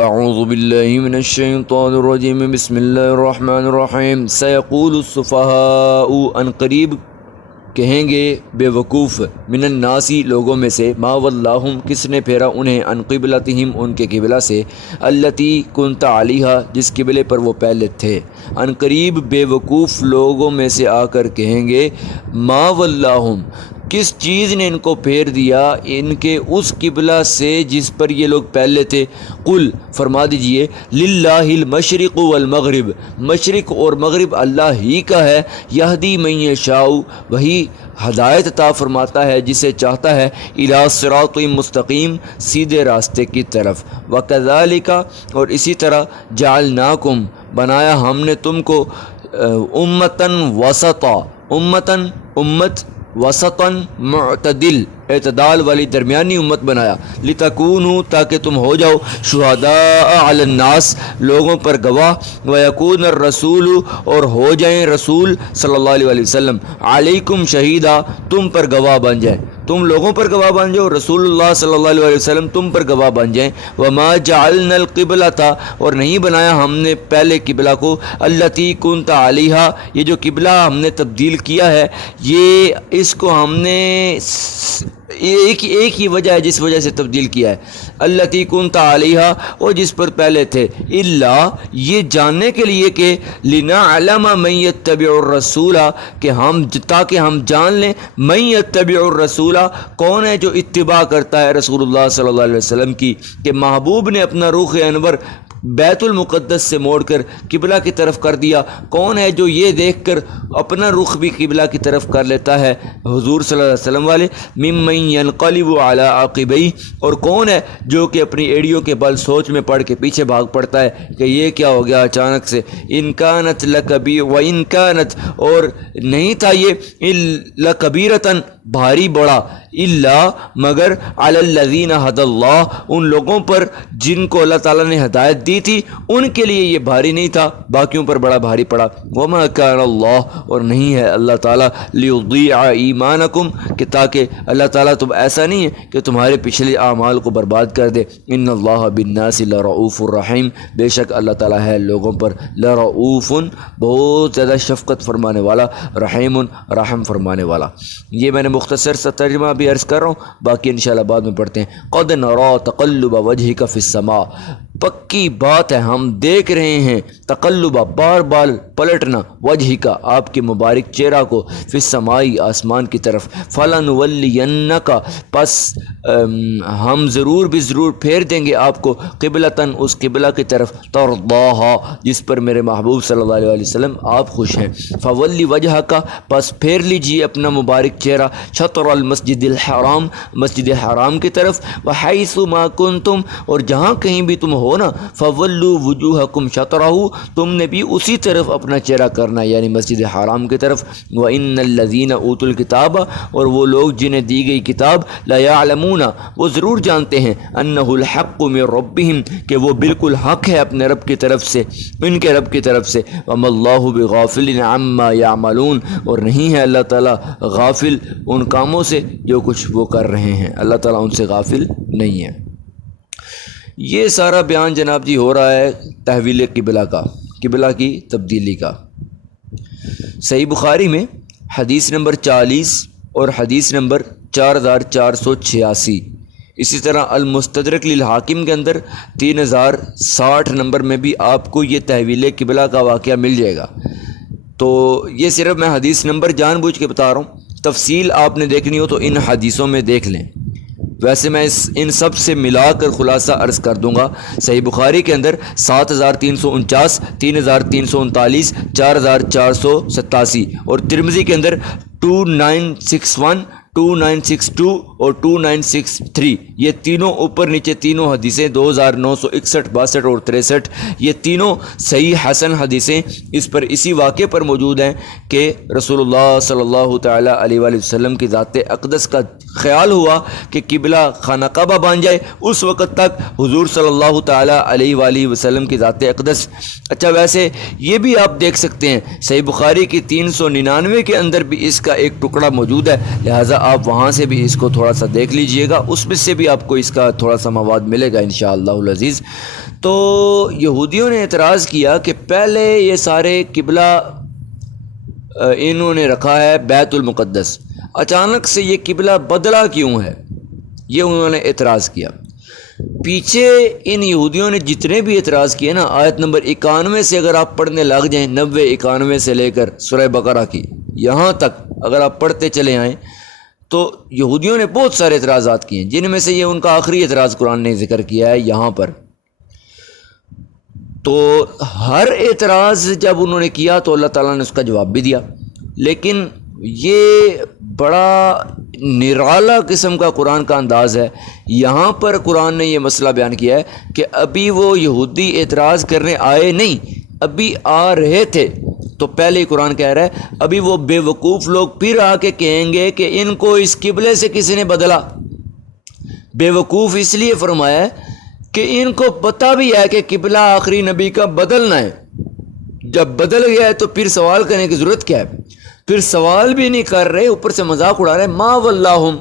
اعوذ باللہ من الشیطان الرجیم بسم اللہ الرحمن الرحیم سیقول السفہاء ان قریب کہیں گے بے وقوف من الناسی لوگوں میں سے ما واللہم کس نے پھیرا انہیں عن قبلتہم ان کے قبلہ سے التی کنت علیہا جس قبلے پر وہ پہلے تھے۔ ان قریب بے وقوف لوگوں میں سے آ کر کہیں گے ما واللہم کس چیز نے ان کو پھیر دیا ان کے اس قبلہ سے جس پر یہ لوگ پہلے تھے۔ قل فرما دیجئے للہ المشرق والمغرب مشرق اور مغرب اللہ ہی کا ہے، یہدی من یشاء وہی ہدایت عطا فرماتا ہے جسے چاہتا ہے، الی صراط مستقیم سیدھے راستے کی طرف۔ وکذالک اور اسی طرح جعلناکم بنایا ہم نے تم کو امتاً وسطا امتاً امت وسطاً معتدل اعتدال والی درمیانی امت بنایا، لتکونوا تاکہ تم ہو جاؤ شہداء علی الناس لوگوں پر گواہ، ویکون الرسول اور ہو جائیں رسول صلی اللہ علیہ وسلم علیکم شہیدہ تم پر گواہ بن جائیں، تم لوگوں پر گواہ بن جاؤ، رسول اللہ صلی اللہ علیہ وسلم تم پر گواہ بن جائیں۔ وما جعلنا القبلۃ اور نہیں بنایا ہم نے پہلے قبلہ کو، التی کنت علیہا یہ جو قبلہ ہم نے تبدیل کیا ہے یہ اس کو ہم نے ایک ہی وجہ ہے جس وجہ سے تبدیل کیا ہے، التی کنت علیہا اور جس پر پہلے تھے، الا یہ جاننے کے لیے کہ لنعلم من یتبع الرسول کہ ہم تاکہ ہم جان لیں من یتبع الرسول کون ہے جو اتباع کرتا ہے رسول اللہ صلی اللہ علیہ وسلم کی، کہ محبوب نے اپنا رخ انور بیت المقدس سے موڑ کر قبلہ کی طرف کر دیا، کون ہے جو یہ دیکھ کر اپنا رخ بھی قبلہ کی طرف کر لیتا ہے حضور صلی اللہ علیہ وسلم والے، ممن ینقلب علی عقبیہ اور کون ہے جو کہ اپنی ایڑیوں کے بل سوچ میں پڑ کے پیچھے بھاگ پڑتا ہے کہ یہ کیا ہو گیا اچانک سے، ان کانت لکبیر و ان کانت اور نہیں تھا یہ لکبیرتن بھاری بڑا، الا مگر علی الذین ھدی اللہ ان لوگوں پر جن کو اللہ تعالیٰ نے ہدایت دی تھی ان کے لیے یہ بھاری نہیں تھا، باقیوں پر بڑا بھاری پڑا۔ وما کان اللہ اور نہیں ہے اللہ تعالیٰ لیضیع ایمانکم کہ تاکہ اللہ تعالیٰ تم ایسا نہیں ہے کہ تمہارے پچھلے اعمال کو برباد کر دے، ان اللہ بالناس لرؤوف الرحیم بے شک اللہ تعالیٰ ہے لوگوں پر لرؤوف بہت زیادہ شفقت فرمانے والا، رحیم رحم فرمانے والا۔ یہ میں نے مختصر سا ترجمہ بھی عرض کر رہا ہوں، باقی انشاءاللہ بعد میں پڑھتے ہیں۔ قد نرى تقلب وجهك في السماء پکی بات ہے ہم دیکھ رہے ہیں تقلبہ بار بار پلٹنا وجہ کا آپ کے مبارک چہرہ کو فی السماء آسمان کی طرف، فلنولینک پس ہم ضرور بھی ضرور پھیر دیں گے آپ کو قبلتاً اس قبلہ کی طرف ترضاہا جس پر میرے محبوب صلی اللہ علیہ وسلم آپ خوش ہیں، فولی وجہ کا پس پھیر لیجیے اپنا مبارک چہرہ شطر المسجد الحرام مسجد حرام کی طرف، وحیث ما کنتم اور جہاں کہیں بھی تم ہو نا، فولو وجوہکم شطرہ تم نے بھی اسی طرف اپنا چہرہ کرنا یعنی مسجد حرام کی طرف۔ وَإِنَّ الَّذِينَ أُوتُوا الْكِتَابَ اور وہ لوگ جنہیں دی گئی کتاب لَيَعْلَمُونَ وہ ضرور جانتے ہیں أَنَّهُ الْحَقُّ مِن رَبِّهِمْ کہ وہ بالکل حق ہے اپنے رب کی طرف سے ان کے رب کی طرف سے، وَمَا اللَّهُ بِغَافِلٍ عَمَّا يَعْمَلُونَ اور نہیں ہے اللہ تعالیٰ غافل ان کاموں سے جو کچھ وہ کر رہے ہیں، اللہ تعالیٰ ان سے غافل نہیں ہے۔ یہ سارا بیان جناب جی ہو رہا ہے تحویل قبلہ کا، قبلہ کی تبدیلی کا۔ صحیح بخاری میں حدیث نمبر 40 اور حدیث نمبر 4486، اسی طرح المستدرک للحاکم کے اندر 3060 نمبر میں بھی آپ کو یہ تحویل قبلہ کا واقعہ مل جائے گا۔ تو یہ صرف میں حدیث نمبر جان بوجھ کے بتا رہا ہوں، تفصیل آپ نے دیکھنی ہو تو ان حدیثوں میں دیکھ لیں، ویسے میں ان سب سے ملا کر خلاصہ عرض کر دوں گا۔ صحیح بخاری کے اندر 7349، 3339، 4487 اور ترمذی کے اندر 2961، 2962 اور 2963 یہ تینوں اوپر نیچے تینوں حدیثیں 2961، 62 اور 63 یہ تینوں صحیح حسن حدیثیں اس پر اسی واقعے پر موجود ہیں کہ رسول اللہ صلی اللہ تعالی علیہ وآلہ وسلم کی ذات اقدس کا خیال ہوا کہ قبلہ خانہ کعبہ بن جائے، اس وقت تک حضور صلی اللہ تعالی علیہ وآلہ وسلم کی ذات اقدس۔ اچھا ویسے یہ بھی آپ دیکھ سکتے ہیں صحیح بخاری کی 399 کے اندر بھی اس کا ایک ٹکڑا موجود ہے، لہٰذا آپ وہاں سے بھی اس کو تھوڑا سا دیکھ لیجئے گا، اس میں سے بھی آپ کو اس کا تھوڑا سا مواد ملے گا انشاءاللہ العزیز۔ تو یہودیوں نے اعتراض کیا کہ پہلے یہ سارے قبلہ انہوں نے رکھا ہے بیت المقدس، اچانک سے یہ قبلہ بدلا کیوں ہے؟ یہ انہوں نے اعتراض کیا۔ پیچھے ان یہودیوں نے جتنے بھی اعتراض کیے نا، آیت نمبر 91 سے اگر آپ پڑھنے لگ جائیں، 90 91 سے لے کر سورہ بقرہ کی یہاں تک اگر آپ پڑھتے چلے آئیں تو یہودیوں نے بہت سارے اعتراضات کیے ہیں، جن میں سے یہ ان کا آخری اعتراض قرآن نے ذکر کیا ہے یہاں پر۔ تو ہر اعتراض جب انہوں نے کیا تو اللہ تعالیٰ نے اس کا جواب بھی دیا، لیکن یہ بڑا نرالا قسم کا قرآن کا انداز ہے۔ یہاں پر قرآن نے یہ مسئلہ بیان کیا ہے کہ ابھی وہ یہودی اعتراض کرنے آئے نہیں، ابھی آ رہے تھے، تو پہلے ہی قرآن کہہ رہا ہے ابھی وہ بے وقوف لوگ پھر آ کے کہیں گے کہ ان کو اس قبلے سے کسی نے بدلا۔ بے وقوف اس لیے فرمایا ہے کہ ان کو پتہ بھی ہے کہ قبلہ آخری نبی کا بدلنا ہے، جب بدل گیا ہے تو پھر سوال کرنے کی ضرورت کیا ہے؟ پھر سوال بھی نہیں کر رہے، اوپر سے مذاق اڑا رہے۔ ما واللہم،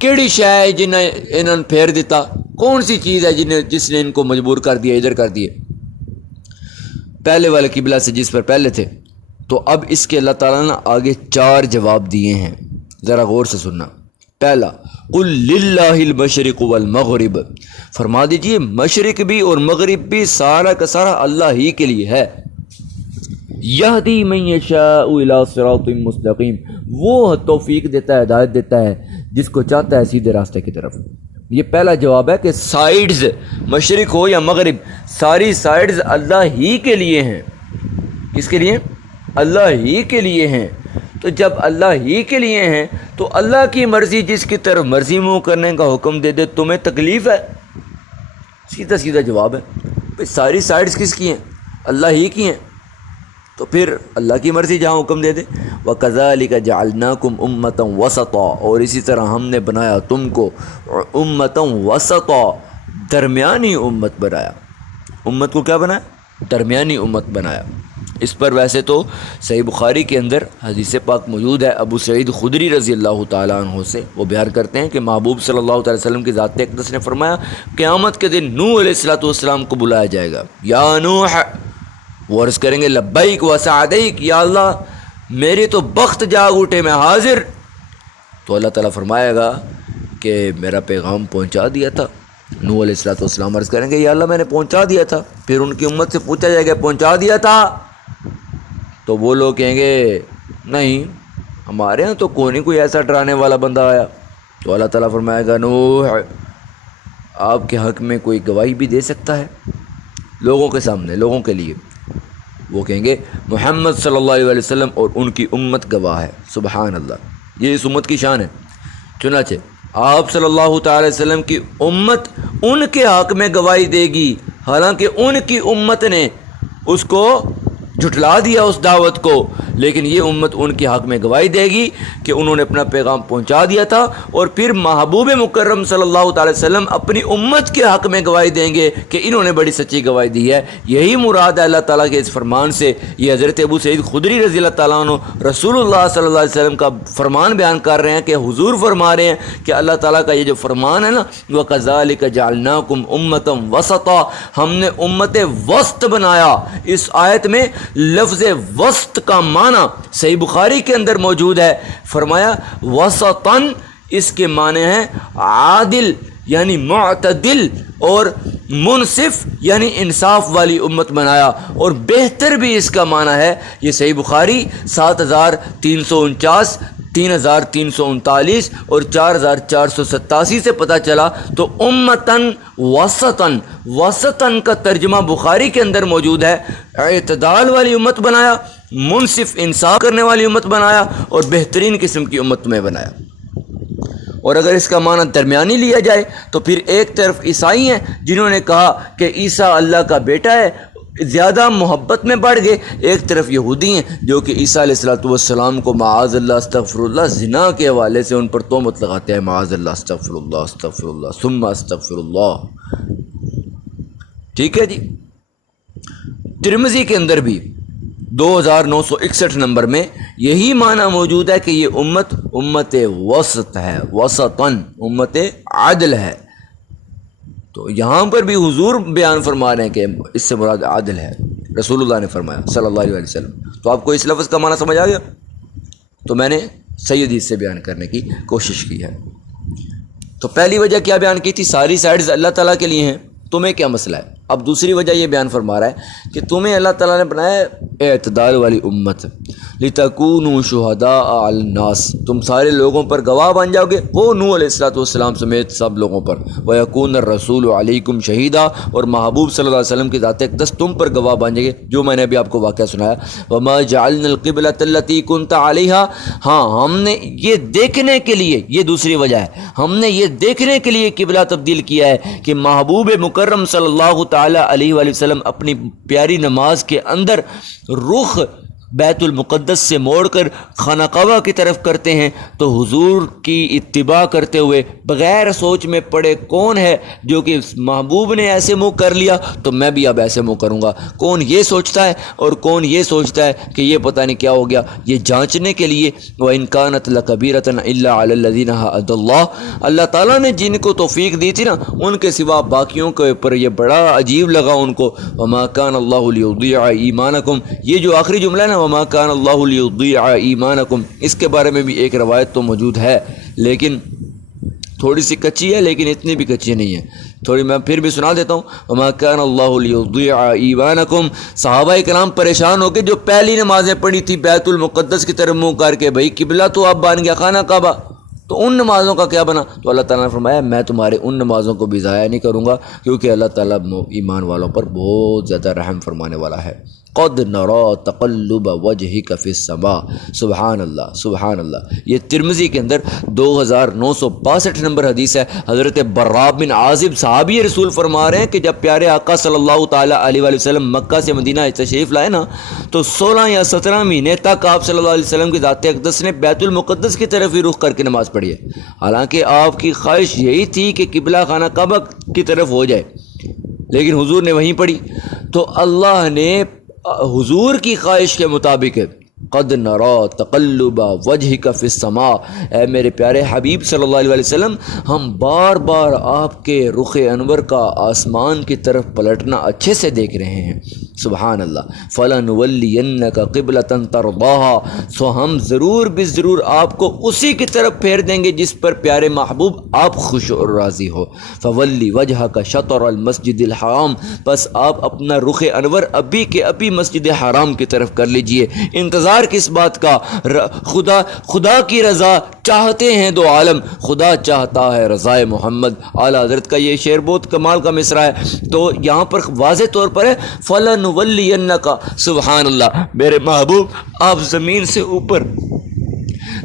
کیڑی شے ہے جنہیں انہوں نے پھیر دیتا؟ کون سی چیز ہے جس نے ان کو مجبور کر دیا ادھر کر دیے پہلے والے قبلہ سے جس پر پہلے تھے؟ تو اب اس کے اللہ تعالیٰ نے آگے 4 جواب دیے ہیں، ذرا غور سے سننا۔ پہلا، قل للہ المشرق والمغرب، فرما دیجئے مشرق بھی اور مغرب بھی سارا کا سارا اللہ ہی کے لیے ہے۔ یہدی من یشاء الی صراط مستقیم، وہ توفیق دیتا ہے، ہدایت دیتا ہے جس کو چاہتا ہے سیدھے راستے کی طرف۔ یہ پہلا جواب ہے کہ سائیڈز، مشرق ہو یا مغرب، ساری سائیڈز اللہ ہی کے لیے ہیں۔ کس کے لیے؟ اللہ ہی کے لیے ہیں۔ تو جب اللہ ہی کے لیے ہیں تو اللہ کی مرضی جس کی طرف مرضی منہ کرنے کا حکم دے دے، تمہیں تکلیف ہے؟ سیدھا سیدھا جواب ہے بھئی ساری سائیڈز کس کی ہیں؟ اللہ ہی کی ہیں، تو پھر اللہ کی مرضی جہاں حکم دے دے۔ وَكَذَلِكَ جَعَلْنَاكُمْ أُمَّةً وَسَطًا، اور اسی طرح ہم نے بنایا تم کو أُمَّةً وَسَطًا، درمیانی امت بنایا۔ امت کو کیا بنایا؟ درمیانی امت بنایا۔ اس پر ویسے تو صحیح بخاری کے اندر حدیث پاک موجود ہے، ابو سعید خدری رضی اللہ تعالیٰ عنہ سے وہ بیان کرتے ہیں کہ محبوب صلی اللہ علیہ وسلم کی ذات اقدس نے فرمایا قیامت کے دن نوح علیہ السلام کو بلایا جائے گا، یا نوح، وہ عرض کریں گے لبیک و سعدیک، یا اللہ میری تو بخت جاگ اٹھے، میں حاضر۔ تو اللہ تعالیٰ فرمائے گا کہ میرا پیغام پہنچا دیا تھا۔ نوح علیہ السلام عرض کریں گے یا اللہ میں نے پہنچا دیا تھا۔ پھر ان کی امت سے پوچھا جائے گا پہنچا دیا تھا؟ تو وہ لوگ کہیں گے نہیں، ہمارے ہاں تو کوئی ایسا ڈرانے والا بندہ آیا۔ تو اللہ تعالیٰ فرمائے گا نوح، آپ کے حق میں کوئی گواہی بھی دے سکتا ہے لوگوں کے سامنے، لوگوں کے لیے؟ وہ کہیں گے محمد صلی اللہ علیہ وسلم اور ان کی امت گواہ ہے۔ سبحان اللہ، یہ اس امت کی شان ہے۔ چنانچہ آپ صلی اللہ تعالی وسلم کی امت ان کے حق میں گواہی دے گی، حالانکہ ان کی امت نے اس کو جھٹلا دیا اس دعوت کو، لیکن یہ امت ان کے حق میں گواہی دے گی کہ انہوں نے اپنا پیغام پہنچا دیا تھا۔ اور پھر محبوب مکرم صلی اللہ تعالی وسلم اپنی امت کے حق میں گواہی دیں گے کہ انہوں نے بڑی سچی گواہی دی ہے۔ یہی مراد ہے اللہ تعالیٰ کے اس فرمان سے۔ یہ حضرت ابو سعید خدری رضی اللہ تعالیٰ عنہ رسول اللہ صلی اللہ علیہ وسلم کا فرمان بیان کر رہے ہیں کہ حضور فرما رہے ہیں کہ اللہ تعالیٰ کا یہ جو فرمان ہے نا، وَكَذَلِكَ جَعَلْنَاكُمْ أُمَّةً وَسَطًا، ہم نے امت وسط بنایا۔ اس آیت میں لفظ وسط کا معنی صحیح بخاری کے اندر موجود ہے۔ فرمایا وسطاً، اس کے معنی ہیں عادل یعنی معتدل، اور منصف یعنی انصاف والی امت بنایا۔ اور بہتر بھی اس کا معنی ہے، یہ صحیح بخاری 7349 3339 اور 4487 سے پتہ چلا۔ تو امتن وسطن، وسطن کا ترجمہ بخاری کے اندر موجود ہے، اعتدال والی امت بنایا، منصف انصاف کرنے والی امت بنایا، اور بہترین قسم کی امت میں بنایا۔ اور اگر اس کا معنی درمیانی لیا جائے تو پھر ایک طرف عیسائی ہیں جنہوں نے کہا کہ عیسیٰ اللہ کا بیٹا ہے، زیادہ محبت میں بڑھ گئے، ایک طرف یہودی ہیں جو کہ عیسیٰ علیہ السلام کو معاذ اللہ استغفر اللہ زنا کے حوالے سے ان پر تہمت لگاتے ہیں، معاذ اللہ استغفر اللہ استغفر اللہ ثم استغفر اللہ۔ ٹھیک ہے جی۔ ترمذی کے اندر بھی 2961 نمبر میں یہی معنی موجود ہے کہ یہ امت وسط ہے، وسطن، امت عدل ہے۔ تو یہاں پر بھی حضور بیان فرما رہے ہیں کہ اس سے مراد عادل ہے، رسول اللہ نے فرمایا صلی اللہ علیہ وسلم۔ تو آپ کو اس لفظ کا معنی سمجھ آ گیا؟ تو میں نے صحیح حدیث سے بیان کرنے کی کوشش کی ہے۔ تو پہلی وجہ کیا بیان کی تھی؟ ساری سائڈز اللہ تعالیٰ کے لیے ہیں، تمہیں کیا مسئلہ ہے؟ اب دوسری وجہ یہ بیان فرما رہا ہے کہ تمہیں اللہ تعالیٰ نے بنایا ہے اعتدال والی امت، لِتَكُونُوا شُهَدَاءَ عَلَى النَّاسِ، تم سارے لوگوں پر گواہ بن جاؤ گے، وہ نوح علیہ السلام سمیت سب لوگوں پر، وَيَكُونَ الرَّسُولُ عَلَيْكُمْ شَهِيدًا، اور محبوب صلی اللہ علیہ وسلم کی ذات اقدس تم پر گواہ بن جائے گے، جو میں نے ابھی آپ کو واقعہ سنایا۔ وَمَا جَعَلْنَا الْقِبْلَةَ الَّتِي كُنْتَ عَلَيْهَا، ہاں ہم نے یہ دیکھنے کے لیے، یہ دوسری وجہ ہے، ہم نے یہ دیکھنے کے لیے قبلہ تبدیل کیا ہے کہ محبوب مکرم صلی اللہ تعالیٰ علیہ وآلہ وسلم اپنی پیاری نماز کے اندر رخ بیت المقدس سے موڑ کر خانہ کعبہ کی طرف کرتے ہیں، تو حضور کی اتباع کرتے ہوئے بغیر سوچ میں پڑے کون ہے جو کہ محبوب نے ایسے منہ کر لیا تو میں بھی اب ایسے منہ کروں گا، کون یہ سوچتا ہے اور کون یہ سوچتا ہے کہ یہ پتہ نہیں کیا ہو گیا، یہ جانچنے کے لیے۔ وَإِن كَانَتْ لَكَبِيرَةً إِلَّا عَلَى الَّذِينَ هَدَى اللَّهُ، اللہ تعالیٰ نے جن کو توفیق دی تھی نا ان کے سوا باقیوں کے اوپر یہ بڑا عجیب لگا ان کو۔ وَمَا كَانَ اللَّهُ لِيُضِيعَ إِيمَانَكُمْ، یہ جو آخری جملہ ہے نا، وَمَا كَانَ اللَّهُ لِيُضِيعَ إِيمَانَكُمْ، اس کے بارے میں بھی ایک روایت تو موجود ہے لیکن تھوڑی سی کچی ہے، لیکن اتنی بھی کچی نہیں ہے، تھوڑی میں پھر بھی سنا دیتا ہوں۔ وَمَا كَانَ اللَّهُ لِيُضِيعَ إِيمَانَكُمْ، صحابہ کرام پریشان ہو کے جو پہلی نمازیں پڑھی تھی بیت المقدس کی طرف منہ کر کے، بھائی قبلہ تو اب بن گیا خانہ کعبہ، تو ان نمازوں کا کیا بنا؟ تو اللہ تعالیٰ نے فرمایا میں تمہارے ان نمازوں کو بھی ضائع نہیں کروں گا، کیونکہ اللہ تعالیٰ ایمان والوں پر بہت زیادہ رحم فرمانے والا ہے۔ قد نرى تقلب وجهك في السماء، سبحان اللہ سبحان اللہ۔ یہ ترمذی کے اندر 2962 نمبر حدیث ہے۔ حضرت براء بن عازب صحابی رسول فرما رہے ہیں کہ جب پیارے آقا صلی اللہ تعالیٰ علیہ وآلہ وسلم مکہ سے مدینہ تشریف لائے نا، تو 16 یا 17 مہینے تک آپ صلی اللہ علیہ وسلم کی ذات اقدس نے بیت المقدس کی طرف ہی رخ کر کے نماز پڑھی ہے، حالانکہ آپ کی خواہش یہی تھی کہ قبلہ خانہ کعبہ کی طرف ہو جائے، لیکن حضور نے وہیں پڑھی۔ تو اللہ نے حضور کی خواہش کے مطابق قد نرى تقلب وجهك في السماء، اے میرے پیارے حبیب صلی اللہ علیہ وسلم، ہم بار بار آپ کے رخ انور کا آسمان کی طرف پلٹنا اچھے سے دیکھ رہے ہیں، سبحان اللہ۔ فَلَنُوَلِّيَنَّكَ قِبْلَةً تَرْضَاهَا، سو ہم ضرور بے ضرور آپ کو اسی کی طرف پھیر دیں گے جس پر پیارے محبوب آپ خوش اور راضی ہو۔ فَوَلِّ وَجْهَكَ شَطْرَ الْمَسْجِدِ الْحَرَامِ، بس آپ اپنا رخ انور ابھی کے ابھی مسجد حرام کی طرف کر لیجئے۔ انتظار کس بات کا؟ خدا کی رضا چاہتے ہیں دو عالم، خدا چاہتا ہے رضائے محمد۔ اعلیٰ حضرت کا یہ شعر بہت کمال کا مصرع ہے، تو یہاں پر واضح طور پر ہے فَلَنُوَلِّيَنَّكَ، سبحان اللہ، میرے محبوب آپ زمین سے اوپر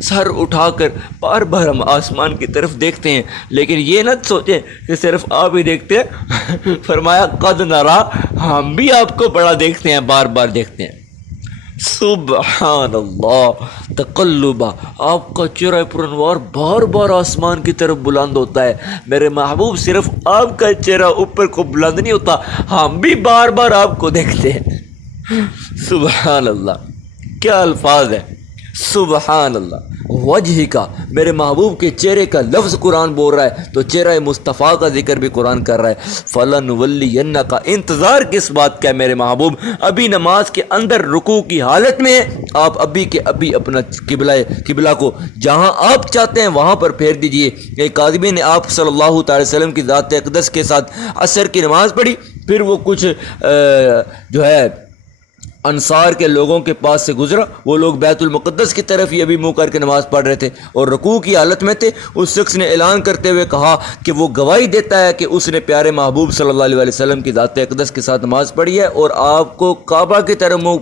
سر اٹھا کر بار بار ہم آسمان کی طرف دیکھتے ہیں، لیکن یہ نہ سوچیں کہ صرف آپ ہی دیکھتے ہیں، فرمایا قد نرا، ہم بھی آپ کو بڑا دیکھتے ہیں، بار بار دیکھتے ہیں۔ سبحان اللہ، تقلبہ، آپ کا چہرہ پرانوار بار بار آسمان کی طرف بلند ہوتا ہے، میرے محبوب صرف آپ کا چہرہ اوپر کو بلند نہیں ہوتا، ہم بھی بار بار آپ کو دیکھتے ہیں۔ سبحان اللہ، کیا الفاظ ہے، سبحان اللہ۔ وجہ کا، میرے محبوب کے چہرے کا لفظ قرآن بول رہا ہے تو چہرہ مصطفیٰ کا ذکر بھی قرآن کر رہا ہے۔ فَلَنُوَلِّيَنَّكَ کا انتظار کس بات کا ہے میرے محبوب؟ ابھی نماز کے اندر رکوع کی حالت میں آپ ابھی کے ابھی اپنا قبلہ کو جہاں آپ چاہتے ہیں وہاں پر پھیر دیجئے۔ ایک آدمی نے آپ صلی اللہ تعالی وسلم کی ذات اقدس کے ساتھ عصر کی نماز پڑھی، پھر وہ کچھ جو ہے انصار کے لوگوں کے پاس سے گزرا، وہ لوگ بیت المقدس کی طرف ہی ابھی منہ کر کے نماز پڑھ رہے تھے اور رکوع کی حالت میں تھے۔ اس شخص نے اعلان کرتے ہوئے کہا کہ وہ گواہی دیتا ہے کہ اس نے پیارے محبوب صلی اللہ علیہ وسلم کی ذات اقدس کے ساتھ نماز پڑھی ہے اور آپ کو کعبہ کی طرف منہ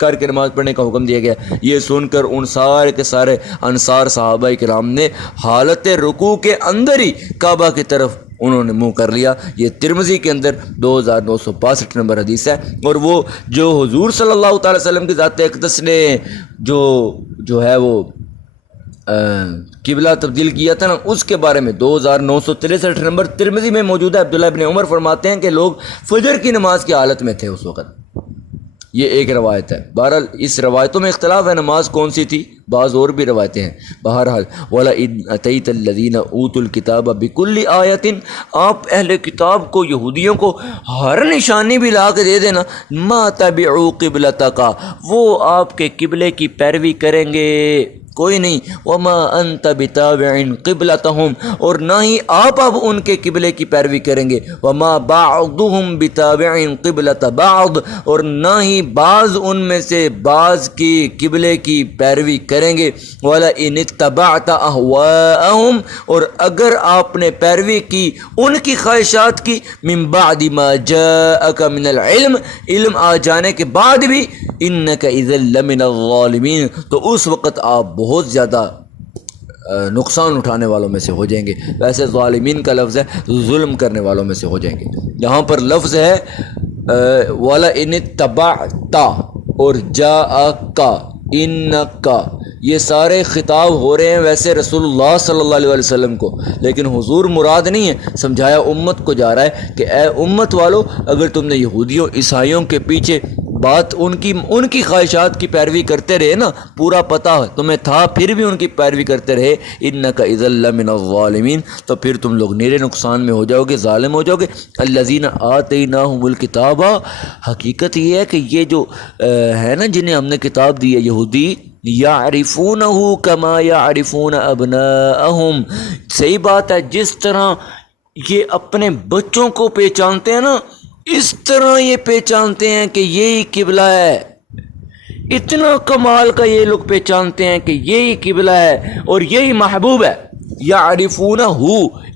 کر کے نماز پڑھنے کا حکم دیا گیا۔ یہ سن کر ان سارے کے سارے انصار صحابہ کرام نے حالت رکوع کے اندر ہی کعبہ کی طرف انہوں نے منہ کر لیا۔ یہ ترمذی کے اندر 2962 نمبر حدیث ہے، اور وہ جو حضور صلی اللہ تعالی وسلم کی ذات اقدس نے جو ہے وہ قبلہ تبدیل کیا تھا نا، اس کے بارے میں 2963 نمبر ترمذی میں موجود ہے۔ عبداللہ ابن عمر فرماتے ہیں کہ لوگ فجر کی نماز کی حالت میں تھے اس وقت، یہ ایک روایت ہے۔ بہرحال اس روایتوں میں اختلاف ہے، نماز کون سی تھی، بعض اور بھی روایتیں ہیں۔ بہرحال وَلَئِنْ أَتَيْتَ الَّذِينَ أُوتُوا الْكِتَابَ بِكُلِّ آیَةٍ، آپ اہل کتاب کو، یہودیوں کو ہر نشانی بھی لا کے دے دینا، مَا تَبِعُوا قِبْلَتَكَ، وہ آپ کے قبلے کی پیروی کریں گے، کوئی نہیں۔ وَمَا أَنْتَ بِتَابِعٍ قِبْلَتَهُمْ، اور نہ ہی آپ اب ان کے قبلے کی پیروی کریں گے۔ وَمَا بَعْضُهُمْ بِتَابِعٍ قِبْلَةَ بَعْضٍ، اور نہ ہی بعض ان میں سے بعض کی قبلے کی پیروی کریں گے۔ وَلَئِنِ اتَّبَعْتَ أَهْوَاءَهُمْ، اور اگر آپ نے پیروی کی ان کی خواہشات کی، مِن بَعْدِ مَا جَاءَكَ مِنَ الْعِلْمِ، علم آ جانے کے بعد بھی، إِنَّكَ إِذًا لَمِنَ الظَّالِمِينَ، تو اس وقت آپ بہت زیادہ نقصان اٹھانے والوں میں سے ہو جائیں گے۔ ویسے ظالمین کا لفظ ہے، ظلم کرنے والوں میں سے ہو جائیں گے۔ یہاں پر لفظ ہے وَلَئِنِ اتَّبَعْتَ اور جَاءَكَ، إِنَّكَ، یہ سارے خطاب ہو رہے ہیں ویسے رسول اللہ صلی اللہ علیہ وسلم کو، لیکن حضور مراد نہیں ہے، سمجھایا امت کو جا رہا ہے کہ اے امت والو، اگر تم نے یہودیوں عیسائیوں کے پیچھے بات ان کی خواہشات کی پیروی کرتے رہے نا، پورا پتہ تمہیں تھا پھر بھی ان کی پیروی کرتے رہے، انک اذا لمن الظالمین، تو پھر تم لوگ نیرے نقصان میں ہو جاؤ گے، ظالم ہو جاؤ گے۔ الذین آتیناہم الکتاب، حقیقت یہ ہے کہ یہ جو ہے نا جنہیں ہم نے کتاب دی ہے یہودی، یعرفونہ کما یعرفون ابناءہم، صحیح بات ہے، جس طرح یہ اپنے بچوں کو پہچانتے ہیں نا، اس طرح یہ پہچانتے ہیں کہ یہی قبلہ ہے، اتنا کمال کا یہ لوگ پہچانتے ہیں کہ یہی قبلہ ہے اور یہی محبوب ہے۔ یعرفونہ،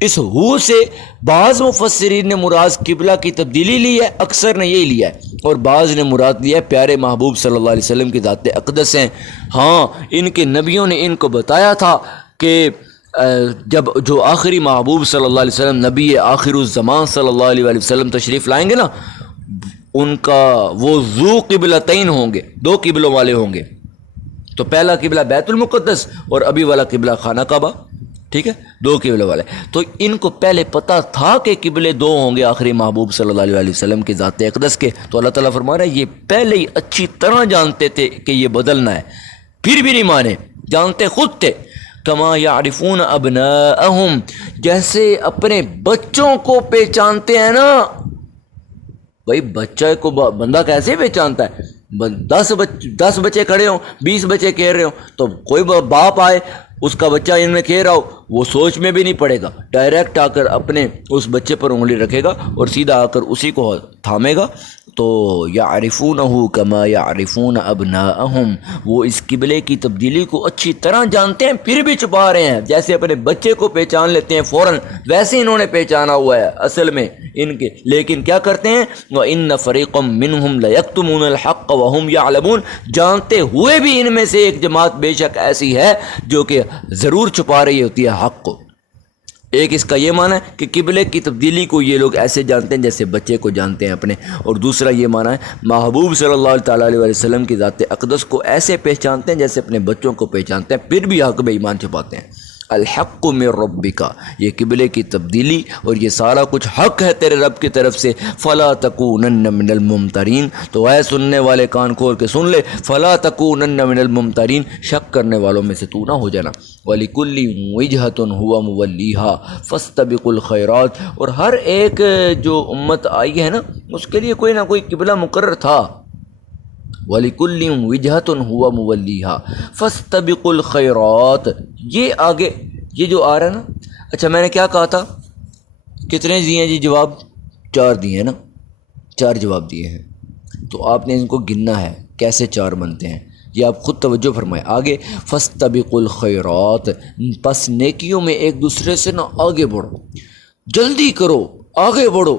اس ہو سے بعض مفسرین نے مراد قبلہ کی تبدیلی لی ہے، اکثر نے یہی لیا ہے، اور بعض نے مراد لیا ہے پیارے محبوب صلی اللہ علیہ وسلم کی ذات اقدس ہیں۔ ہاں، ان کے نبیوں نے ان کو بتایا تھا کہ جب جو آخری محبوب صلی اللہ علیہ وسلم، نبی آخر الزمان صلی اللہ علیہ وسلم تشریف لائیں گے نا، ان کا وہ ذو قبلتین ہوں گے، دو قبلوں والے ہوں گے۔ تو پہلا قبلہ بیت المقدس اور ابھی والا قبلہ خانہ کعبہ، ٹھیک ہے، دو قبلوں والے۔ تو ان کو پہلے پتہ تھا کہ قبلے دو ہوں گے آخری محبوب صلی اللہ علیہ وسلم کی ذات اقدس کے، تو اللہ تعالیٰ فرما رہا ہے یہ پہلے ہی اچھی طرح جانتے تھے کہ یہ بدلنا ہے، پھر بھی نہیں مانے، جانتے خود تھے۔ کما یعرفون ابناءہم، جیسے اپنے بچوں کو پہچانتے ہیں نا۔ بھائی بچہ کو بندہ کیسے پہچانتا ہے؟ 10 بچے کھڑے ہوں، 20 بچے کھیل رہے ہوں، تو کوئی باپ آئے اس کا بچہ ان میں کھیل رہا ہو، وہ سوچ میں بھی نہیں پڑے گا، ڈائریکٹ آ کر اپنے اس بچے پر انگلی رکھے گا اور سیدھا آ کر اسی کو تھامے گا۔ تو یعرفونہ کما یعرفون ابناءہم، وہ اس قبلے کی تبدیلی کو اچھی طرح جانتے ہیں، پھر بھی چھپا رہے ہیں۔ جیسے اپنے بچے کو پہچان لیتے ہیں فوراً، ویسے انہوں نے پہچانا ہوا ہے اصل میں ان کے، لیکن کیا کرتے ہیں؟ وَإِنَّ فَرِيقًا مِّنْهُمْ لَيَكْتُمُونَ الْحَقَّ وَهُمْ يَعْلَمُونَ، جانتے ہوئے بھی ان میں سے ایک جماعت بے شک ایسی ہے جو کہ ضرور چھپا رہی ہوتی ہے حق کو۔ ایک اس کا یہ معنی ہے کہ قبلے کی تبدیلی کو یہ لوگ ایسے جانتے ہیں جیسے بچے کو جانتے ہیں اپنے، اور دوسرا یہ معنی ہے محبوب صلی اللہ تعالیٰ علیہ وسلم کی ذات اقدس کو ایسے پہچانتے ہیں جیسے اپنے بچوں کو پہچانتے ہیں، پھر بھی حق بے ایمان چھپاتے ہیں۔ الحق من ربک، یہ قبلے کی تبدیلی اور یہ سارا کچھ حق ہے تیرے رب کی طرف سے۔ فلا تکونن من الممترین، تو اے سننے والے کان کھول کے سن لے، فلا تکونن من الممترین، شک کرنے والوں میں سے تو نہ ہو جانا۔ وَلِكُلِّ وِجْهَةٌ هُوَ مُوَلِّيهَا فَاسْتَبِقُوا الْخَيْرَاتِ، اور ہر ایک جو امت آئی ہے نا اس کے لیے کوئی نہ کوئی قبلہ مقرر تھا۔ وَلِكُلِّ وِجْهَةٌ هُوَ مُوَلِّيهَا فَاسْتَبِقُوا الْخَيْرَاتِ، یہ آگے یہ جو آ رہا ہے نا، اچھا میں نے کیا کہا تھا، کتنے دیے ہیں جی جواب؟ 4 دیے ہیں نا، 4 جواب دیے ہیں، تو آپ نے ان کو گننا ہے کیسے 4 بنتے ہیں، یہ آپ خود توجہ فرمائیں۔ آگے فَاسْتَبِقُوا الْخَيْرَاتِ، پس نیکیوں میں ایک دوسرے سے نہ آگے بڑھو، جلدی کرو، آگے بڑھو،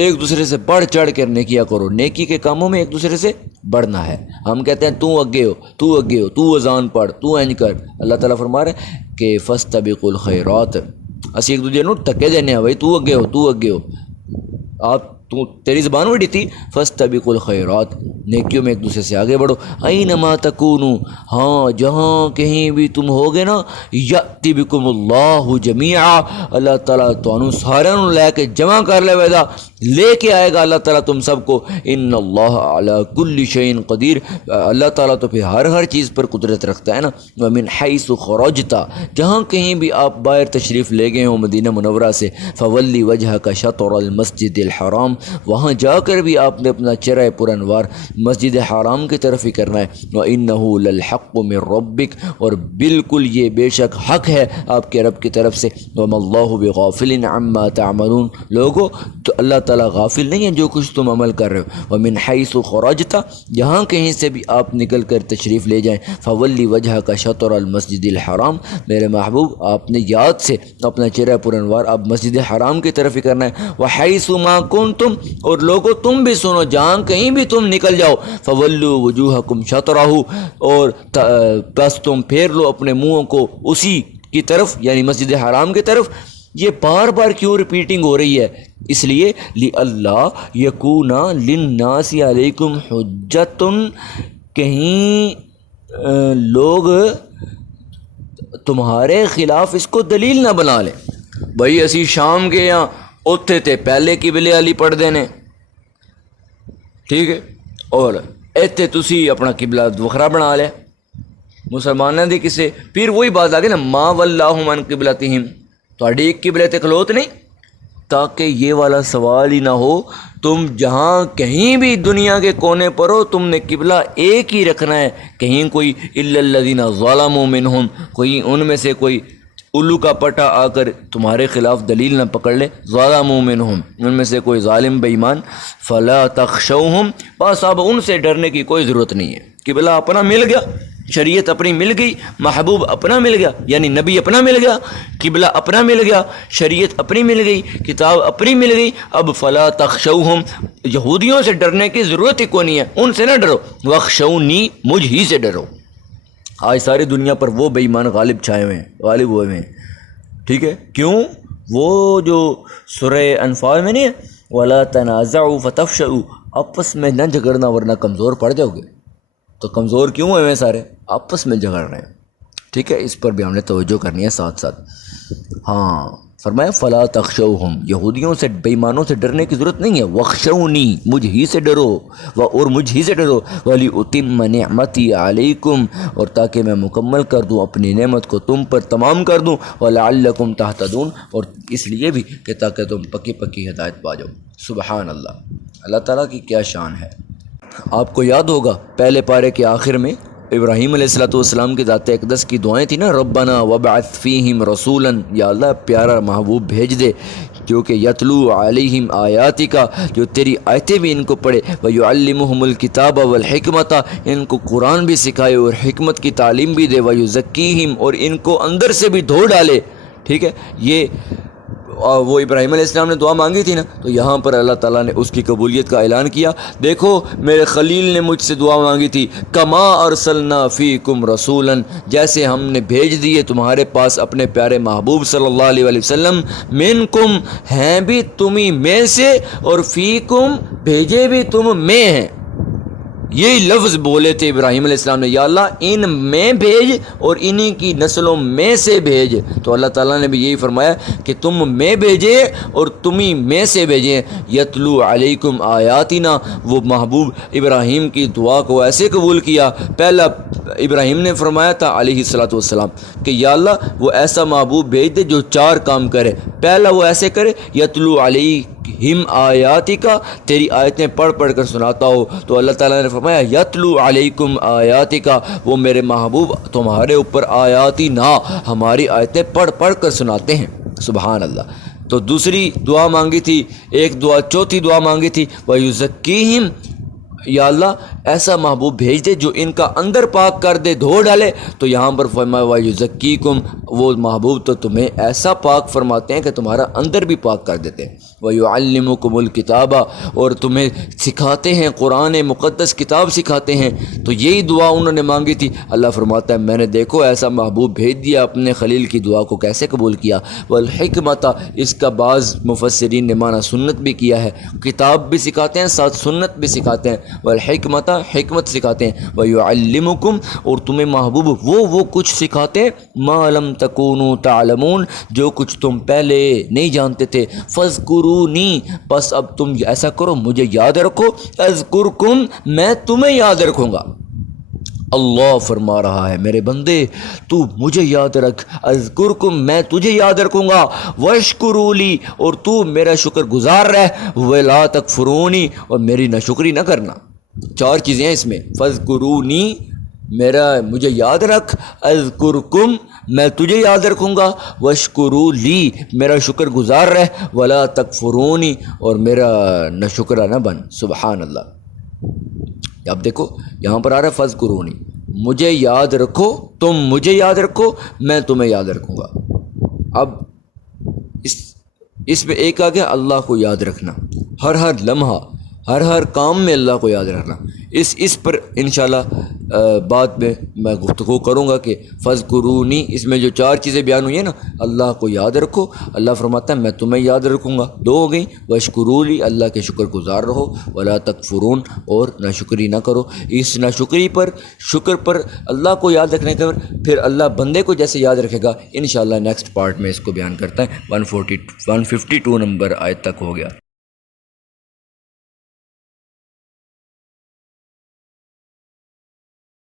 ایک دوسرے سے بڑھ چڑھ کر نیکیاں کرو، نیکی کے کاموں میں ایک دوسرے سے بڑھنا ہے۔ ہم کہتے ہیں تو اگے ہو، تو اگے ہو، تو اذان پڑھ، تو اینج کر، اللہ تعالیٰ فرما رہے ہیں کہ فَاسْتَبِقُوا الْخَيْرَاتِ، اسی ایک دوسرے نو تکے دینے ہیں، بھائی تو اگے ہو، تو اگے ہو، تیری زبان اڑی تھی، فَاسْتَبِقُوا الْخَيْرَاتِ، نیکیوں میں ایک دوسرے سے آگے بڑھو۔ اَيْنَمَا تَكُونُوا، ہاں جہاں کہیں بھی تم ہوگے نا، یأتی بکم اللہ جمیعا، اللہ تعالیٰ تو سارے لے کے جمع کر لے ویدا، لے کے آئے گا اللہ تعالیٰ تم سب کو. ان اللہ علی کل شیء قدیر، اللہ تعالیٰ تو پھر ہر چیز پر قدرت رکھتا ہے نا. ومن حیث خرجت، جہاں کہیں بھی آپ باہر تشریف لے گئے ہوں مدینہ منورہ سے، فولی وجہک شطر المسجد الحرام، وہاں جا کر بھی آپ نے اپنا چہرہ پر انوار مسجد حرام کی طرف ہی کرنا ہے. وانہ للحق من ربک، اور بالکل یہ بے شک حق ہے آپ کے رب کی طرف سے. وما اللہ بغافل عما تعملون، لوگو تو اللہ تعالیٰ غافل نہیں ہے جو کچھ تم عمل کر رہے ہو. ومن حیث خرجت، جہاں کہیں سے بھی آپ نکل کر تشریف لے جائیں، فولی وجہک شطر المسجد الحرام، میرے محبوب آپ نے یاد سے اپنا چہرہ پر انوار آپ مسجد حرام کی طرف ہی کرنا ہے. وحیث ما کنتم، اور لوگو تم بھی سنو، جہاں کہیں بھی تم نکل جاؤ، فولوا وجوہکم شطرہ، اور بس تم پھیر لو اپنے منہوں کو اسی کی طرف، یعنی مسجد حرام کی طرف. یہ بار بار کیوں ریپیٹنگ ہو رہی ہے؟ اس لیے لِأَلَّا يَكُونَ لِلنَّاسِ عَلَيْكُمْ حُجَّةٌ، کہیں لوگ تمہارے خلاف اس کو دلیل نہ بنا لیں. بھائی اسی شام کے یہاں اتھے تے پہلے قبلے والی پڑھ دینے، ٹھیک ہے، اور ایتھے تسی اپنا قبلہ وکھرا بنا لیا مسلمانوں دے کسے. پھر وہی بات آ گئی نا، ما وَلَّاهُمْ عَنْ قِبْلَتِهِمْ، تہاڈی ایک قبلے تے کھلوت نہیں، تاکہ یہ والا سوال ہی نہ ہو. تم جہاں کہیں بھی دنیا کے کونے پر ہو، تم نے قبلہ ایک ہی رکھنا ہے. کہیں کوئی الا الذین ظلموا منہم، کوئی ان میں سے کوئی الو کا پٹا آ کر تمہارے خلاف دلیل نہ پکڑ لے. ظلموا منہم، ان میں سے کوئی ظالم بے ایمان. فلا تخشوہم، بس اب ان سے ڈرنے کی کوئی ضرورت نہیں ہے. قبلہ اپنا مل گیا، شریعت اپنی مل گئی، محبوب اپنا مل گیا، یعنی نبی اپنا مل گیا، قبلہ اپنا مل گیا، شریعت اپنی مل گئی، کتاب اپنی مل گئی. اب فلا تخشوہم، یہودیوں سے ڈرنے کی ضرورت ہی کوئی نہیں ہے، ان سے نہ ڈرو. واخشونی، مجھ ہی سے ڈرو. آج ساری دنیا پر وہ بے ایمان غالب چھائے ہوئے ہیں، غالب ہوئے ہیں، ٹھیک ہے. کیوں؟ وہ جو سورہ انفال میں نہیں ہے، وَلَا تَنَازَعُوا فَتَفْشَلُوا، آپس میں نہ جھگڑنا ورنہ کمزور پڑ جاؤ گے. تو کمزور کیوں ہوئے ہیں سارے؟ آپس میں جھگڑ رہے ہیں، ٹھیک ہے. اس پر بھی ہم نے توجہ کرنی ہے ساتھ ساتھ. ہاں فرمایا فلا تخشوہم، یہودیوں سے بے ایمانوں سے ڈرنے کی ضرورت نہیں ہے. وخشونی، مجھ ہی سے ڈرو، اور مجھ ہی سے ڈرو. وَلِأُتِمَّ نِعْمَتِي عَلَيْكُمْ، اور تاکہ میں مکمل کر دوں اپنی نعمت کو تم پر تمام کر دوں. وَلَعَلَّكُمْ تَهْتَدُونَ، اور اس لیے بھی کہ تاکہ تم پکی پکی ہدایت پا جاؤ. سبحان اللہ، اللہ تعالیٰ کی کیا شان ہے. آپ کو یاد ہوگا پہلے پارے کے آخر میں ابراہیم علیہ السلام کی ذات اقدس کی دعائیں تھیں نا، ربنا وابعث فیہم رسولا، یا اللہ پیارا محبوب بھیج دے جو کہ یتلو علیہم آیاتک، جو تیری آیتیں بھی ان کو پڑھے، ویعلمہم الکتاب والحکمت، ان کو قرآن بھی سکھائے اور حکمت کی تعلیم بھی دے، ویزکیہم، اور ان کو اندر سے بھی دھو ڈالے. ٹھیک ہے، یہ وہ ابراہیم علیہ السلام نے دعا مانگی تھی نا، تو یہاں پر اللہ تعالیٰ نے اس کی قبولیت کا اعلان کیا. دیکھو میرے خلیل نے مجھ سے دعا مانگی تھی، کما ارسلنا فیکم رسولا، جیسے ہم نے بھیج دیے تمہارے پاس اپنے پیارے محبوب صلی اللہ علیہ وسلم. منکم، ہیں بھی تمہیں میں سے، اور فیکم، بھیجے بھی تم میں ہیں. یہی لفظ بولے تھے ابراہیم علیہ السلام نے، یا اللہ ان میں بھیج اور انہی کی نسلوں میں سے بھیج. تو اللہ تعالیٰ نے بھی یہی فرمایا کہ تم میں بھیجے اور تمہیں میں سے بھیجیں. یتلو علیکم آیاتنا، وہ محبوب ابراہیم کی دعا کو ایسے قبول کیا. پہلا ابراہیم نے فرمایا تھا علیہ السلام کہ یا اللہ وہ ایسا محبوب بھیج دے جو 4 کام کرے. پہلا وہ ایسے کرے، یتلو علیہم آیاتک، تیری آیتیں پڑھ پڑھ کر سناتا ہو. تو اللہ تعالیٰ نے فرمایا یتلو علیکم آیاتک، وہ میرے محبوب تمہارے اوپر آیاتی نا، ہماری آیتیں پڑھ پڑھ کر سناتے ہیں. سبحان اللہ. تو دوسری دعا مانگی تھی، ایک دعا، چوتھی دعا مانگی تھی وَيُزَكِّيهِمْ، یا اللہ ایسا محبوب بھیج دے جو ان کا اندر پاک کر دے، دھو ڈالے. تو یہاں پر فرمایا وَيُزَكِّيكُمْ، وہ محبوب تو تمہیں ایسا پاک فرماتے ہیں کہ تمہارا اندر بھی پاک کر دیتے ہیں. وَيُعَلِّمُكُمُ الْكِتَابَ، اور تمہیں سکھاتے ہیں، قرآن مقدس کتاب سکھاتے ہیں. تو یہی دعا انہوں نے مانگی تھی. اللہ فرماتا ہے میں نے دیکھو ایسا محبوب بھیج دیا، اپنے خلیل کی دعا کو کیسے قبول کیا. والحکمت، اس کا بعض مفسرین نے معنی سنت بھی کیا ہے، کتاب بھی سکھاتے ہیں ساتھ سنت بھی سکھاتے ہیں. والحکمت، حکمت سکھاتے ہیں. وَيُعَلِّمُكُمْ، اور تمہیں محبوب وہ کچھ سکھاتے ہیں مَا لَمْ تَكُونُوا تَعْلَمُونَ، جو کچھ تم پہلے نہیں جانتے تھے. فَاذْكُرُونِي فَاذْكُرُونِی بس اب تم ایسا کرو مجھے یاد رکھو، اذکرکم میں تمہیں یاد رکھوں گا۔ اللہ فرما رہا ہے میرے بندے تو مجھے یاد رکھ، اذکرکم میں تجھے یاد رکھوں گا، واشکروا لی اور تو میرا شکر گزار رہ، ولا تکفرونی اور میری ناشکری نہ کرنا۔ چار چیزیں ہیں اس میں، فاذکرونی مجھے یاد رکھ، اذکرکم میں تجھے یاد رکھوں گا، واشکروا لی میرا شکر گزار رہ، ولا تکفرونی اور میرا ناشکرہ نہ بن۔ سبحان اللہ۔ اب دیکھو یہاں پر آ رہا ہے فاذکرونی، مجھے یاد رکھو، تم مجھے یاد رکھو میں تمہیں یاد رکھوں گا۔ اب اس میں ایک آ گیا اللہ کو یاد رکھنا، ہر لمحہ ہر کام میں اللہ کو یاد رکھنا۔ اس پر انشاءاللہ بعد میں گفتگو کروں گا کہ فاذکرونی اس میں جو چار چیزیں بیان ہوئی ہیں نا، اللہ کو یاد رکھو، اللہ فرماتا ہے میں تمہیں یاد رکھوں گا، دو ہو گئیں، واشکروا لی اللہ کے شکر گزار رہو، ولا تکفرون اور ناشکری نہ کرو۔ اس ناشکری پر شکر پر اللہ کو یاد رکھنے کا پھر اللہ بندے کو جیسے یاد رکھے گا انشاءاللہ نیکسٹ پارٹ میں اس کو بیان کرتا ہے۔ 152 نمبر آیت تک ہو گیا۔